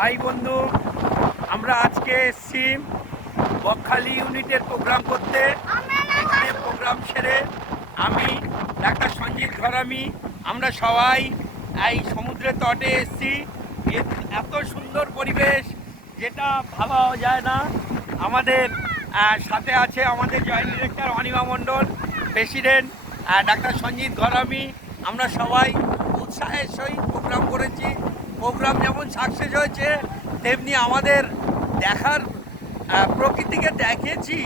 High বন্ধু, আমরা আজকে এসছি বকখালি ইউনিটের প্রোগ্রাম করতে। এখানে প্রোগ্রাম সেরে আমি ডাক্তার সঞ্জিত ঘরামি আমরা সবাই এই সমুদ্রের তটে এসছি। এত সুন্দর পরিবেশ যেটা ভাবাও যায় না। আমাদের সাথে আছে আমাদের জয়েন্ট ডিরেক্টর অনিমা মণ্ডল, প্রেসিডেন্ট ডাক্তার সঞ্জিত ঘরামি। আমরা সবাই উৎসাহের সহিত প্রোগ্রাম করেছি। প্রোগ্রাম যেমন সাকসেস হয়েছে তেমনি আমাদের দেখার প্রকৃতিকে দেখেছি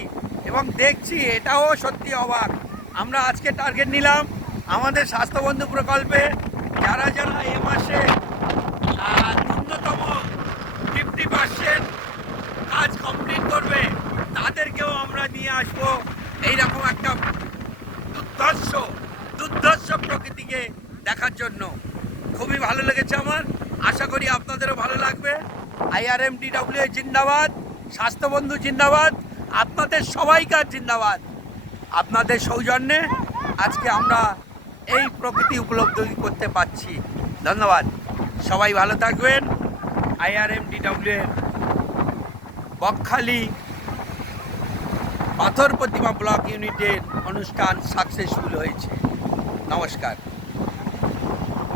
এবং দেখছি, এটাও সত্যি অবাক। আমরা আজকে টার্গেট নিলাম আমাদের স্বাস্থ্যবন্ধু প্রকল্পে যারা যারা এ মাসে ন্যূনতম 50% কাজ কমপ্লিট করবে তাদেরকেও আমরা নিয়ে আসবো এইরকম একটা দুর্ধর্ষ প্রকৃতিকে দেখার জন্য। খুবই ভালো লেগেছে আমার, আশা করি আপনাদেরও ভালো লাগবে। IRMDW জিন্দাবাদ, স্বাস্থ্যবন্ধু জিন্দাবাদ, আপনাদের সবাইকার জিন্দাবাদ। আপনাদের সৌজন্যে আজকে আমরা এই প্রকৃতি উপলব্ধি করতে পারছি। ধন্যবাদ, সবাই ভালো থাকবেন। IRMDW এর বকখালি পাথর প্রতিমা ব্লক ইউনিটের অনুষ্ঠান সাকসেসফুল হয়েছে। নমস্কার।